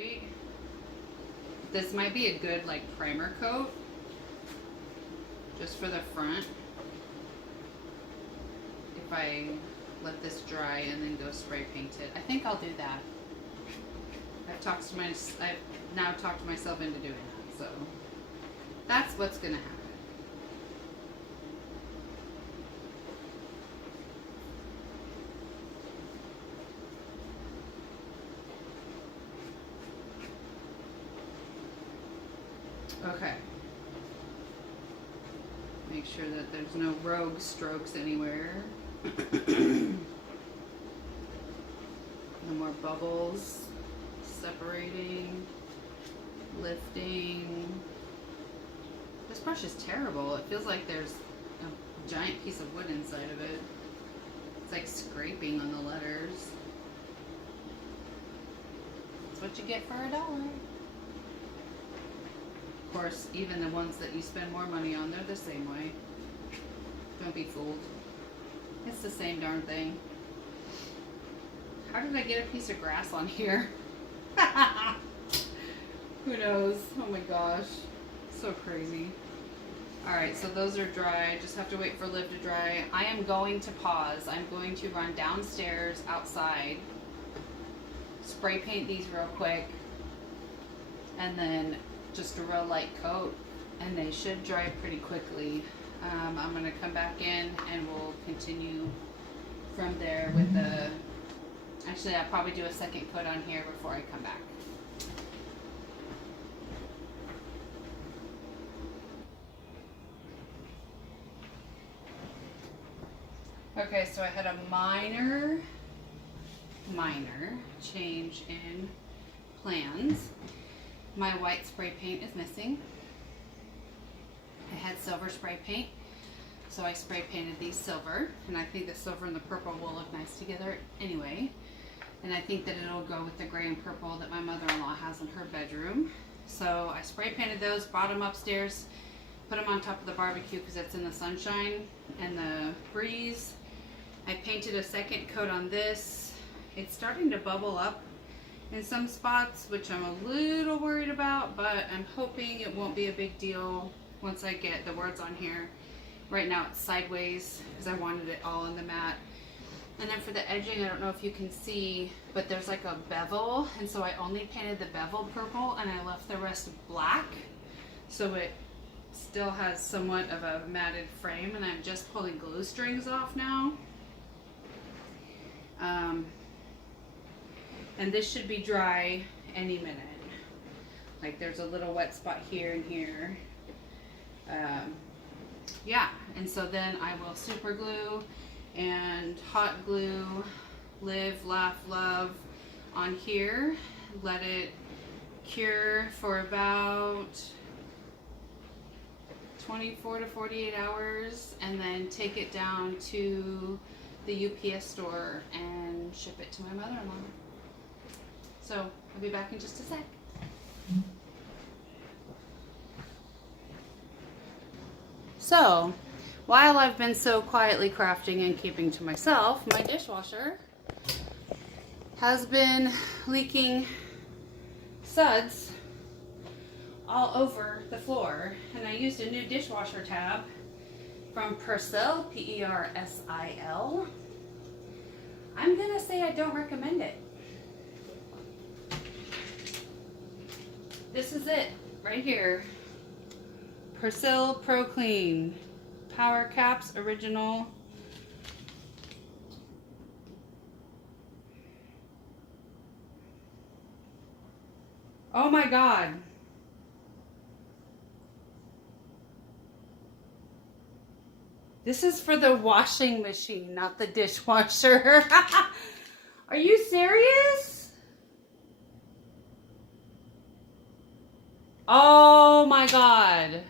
This might be a good like primer coat just for the front. If I let this dry and then go spray paint it. I think I'll do that. I've now talked myself into doing that, so that's what's gonna happen. Okay. Make sure that there's no rogue strokes anywhere. No more bubbles separating, lifting. This brush is terrible. It feels like there's a giant piece of wood inside of it. It's like scraping on the letters. That's what you get for $1. Of course, even the ones that you spend more money on, they're the same way. Don't be fooled. It's the same darn thing. How did I get a piece of grass on here? Who knows? Oh my gosh. So crazy. Alright, so those are dry. Just have to wait for Liv to dry. I am going to pause. I'm going to run downstairs outside, spray paint these real quick, and then just a real light coat, and they should dry pretty quickly. I'm going to come back in and we'll continue from there with the... Actually, I'll probably do a second coat on here before I come back. Okay, so I had a minor change in plans. My white spray paint is missing. I had silver spray paint, so I spray painted these silver, and I think the silver and the purple will look nice together anyway. And I think that it'll go with the gray and purple that my mother-in-law has in her bedroom. So I spray painted those, brought them upstairs, put them on top of the barbecue because it's in the sunshine and the breeze. I painted a second coat on this. It's starting to bubble up in some spots, which I'm a little worried about, but I'm hoping it won't be a big deal once I get the words on here. Right now it's sideways because I wanted it all in the matte. And then for the edging, I don't know if you can see, but there's like a bevel, and so I only painted the bevel purple and I left the rest black, so it still has somewhat of a matted frame, and I'm just pulling glue strings off now. And this should be dry any minute. Like there's a little wet spot here and here. Yeah, and so then I will super glue and hot glue Live, Laugh, Love on here. Let it cure for about 24 to 48 hours, and then take it down to the UPS store and ship it to my mother-in-law. So I'll be back in just a sec. So while I've been so quietly crafting and keeping to myself, my dishwasher has been leaking suds all over the floor, and I used a new dishwasher tab from Persil, P-E-R-S-I-L. I'm gonna say I don't recommend it. This is it right here. Persil Pro Clean Power Caps Original. Oh my God. This is for the washing machine, not the dishwasher. Are you serious? Oh my God.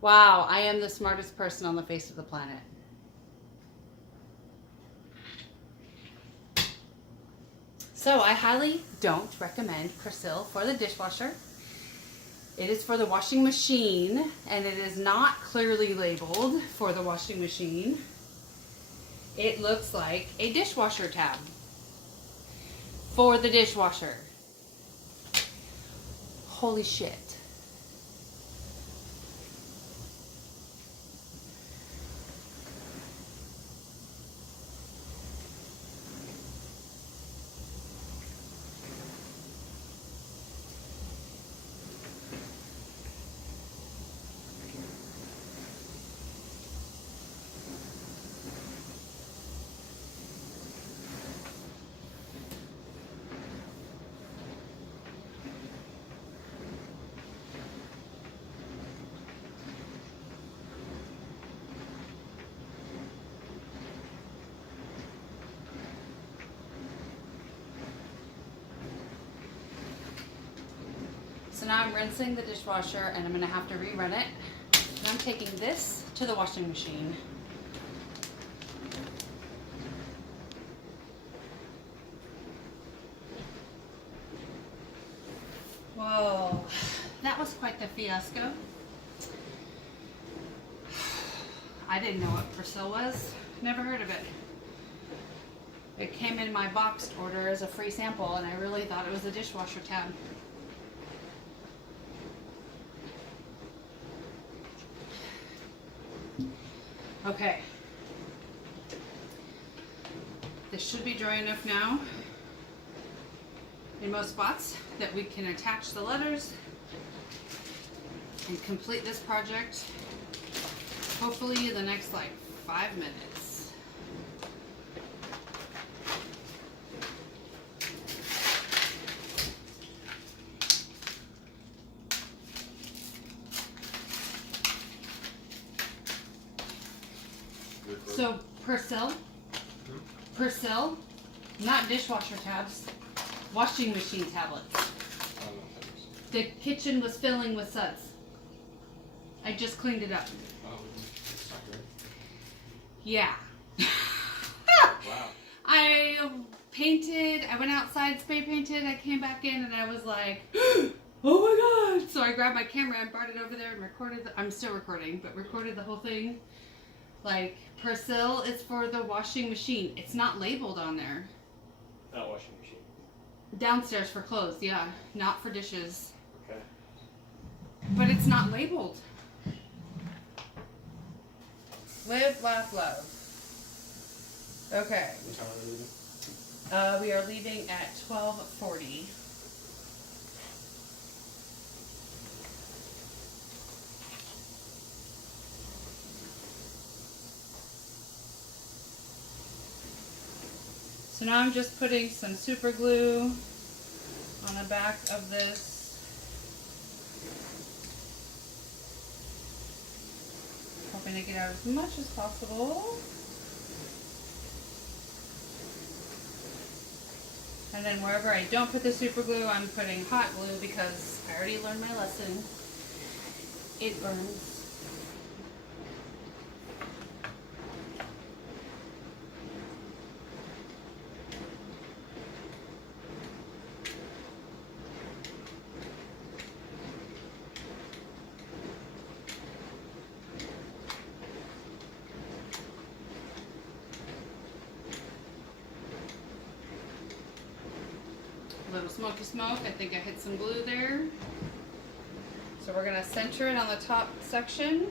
Wow, I am the smartest person on the face of the planet. So I highly don't recommend Persil for the dishwasher. It is for the washing machine, and it is not clearly labeled for the washing machine. It looks like a dishwasher tab for the dishwasher. Holy shit. So now I'm rinsing the dishwasher and I'm gonna have to rerun it. And I'm taking this to the washing machine. Whoa, that was quite the fiasco. I didn't know what Persil was. Never heard of it. It came in my boxed order as a free sample and I really thought it was a dishwasher tab. Okay. This should be dry enough now in most spots that we can attach the letters and complete this project hopefully in the next like 5 minutes. So Persil, not dishwasher tabs, washing machine tablets. The kitchen was filling with suds. I just cleaned it up. Oh, that's not good. Yeah. Wow. I painted, I went outside, spray painted, I came back in and I was like, oh my god! So I grabbed my camera and brought it over there and recorded, I'm still recording, but recorded the whole thing. Like, Persil is for the washing machine. It's not labeled on there. Not washing machine. Downstairs for clothes, yeah. Not for dishes. Okay. But it's not labeled. Live, laugh, love. Okay. What time are we leaving? We are leaving at 12:40. So now I'm just putting some super glue on the back of this. Hoping to get out as much as possible. And then wherever I don't put the super glue, I'm putting hot glue because I already learned my lesson. It burns. A little smoky smoke. I think I hit some glue there. So we're going to center it on the top section.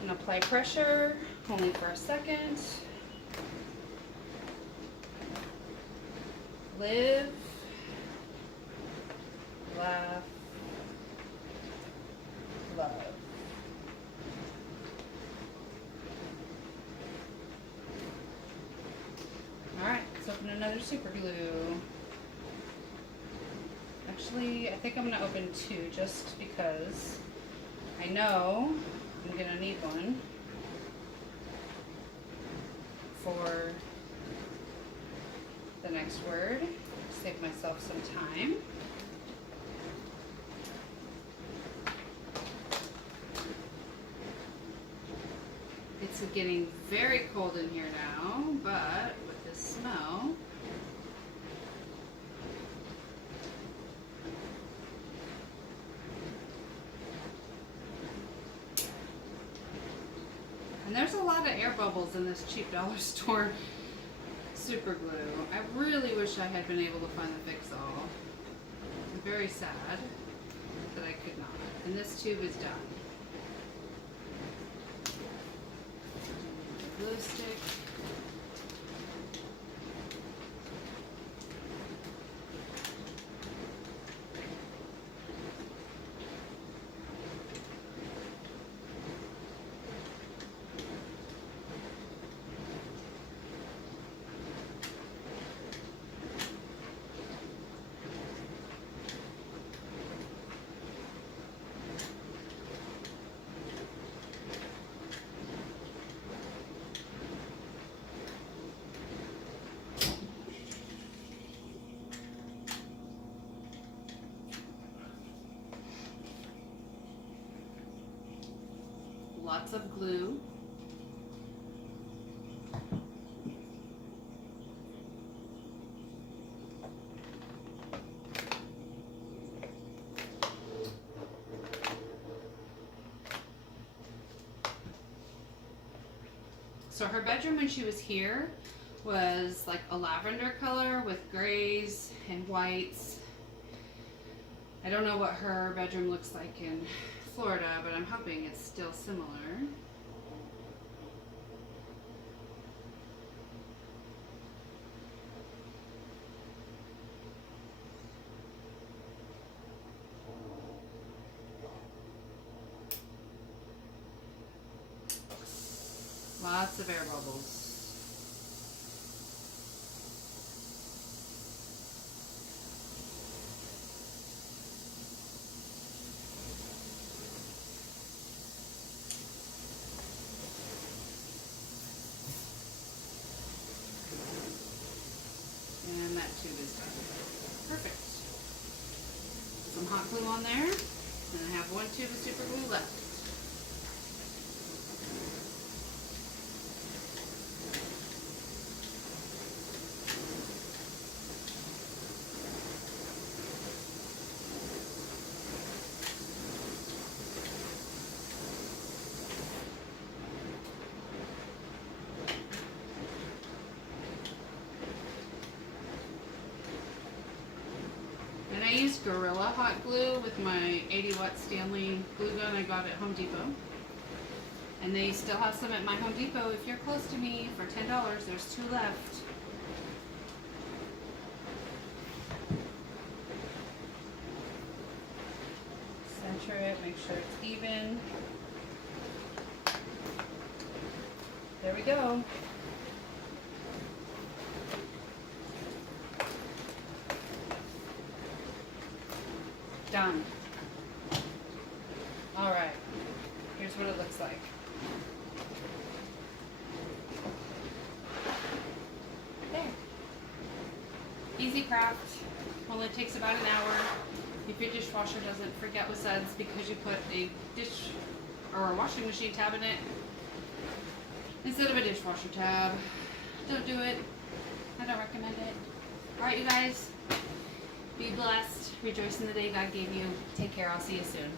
And apply pressure, only for a second. Live, laugh, love. Alright, let's open another super glue. Actually, I think I'm going to open two just because I know I'm going to need one for the next word. Save myself some time. It's getting very cold in here now, but with this snow, and there's a lot of air bubbles in this cheap dollar store super glue. I really wish wish I had been able to find the fix-all. I'm very sad that I could not. And this tube is done. Glue stick. Lots of glue. So her bedroom when she was here was like a lavender color with grays and whites. I don't know what her bedroom looks like in Florida, but I'm hoping it's still similar. Lots of air bubbles. And that tube is done. Perfect. Some hot glue on there, and I have one tube of super glue left. And I used Gorilla hot glue with my 80 watt Stanley glue gun I got at Home Depot. And they still have some at my Home Depot. If you're close to me, for $10, there's 2 left. Center it, make sure it's even. There we go. Done. All right, here's what it looks like. There. Easy craft, only takes about an hour. If your dishwasher doesn't freak out with suds because you put a dish or a washing machine tab in it instead of a dishwasher tab, don't do it. I don't recommend it. All right, you guys. Be blessed. Rejoice in the day God gave you. Take care. I'll see you soon.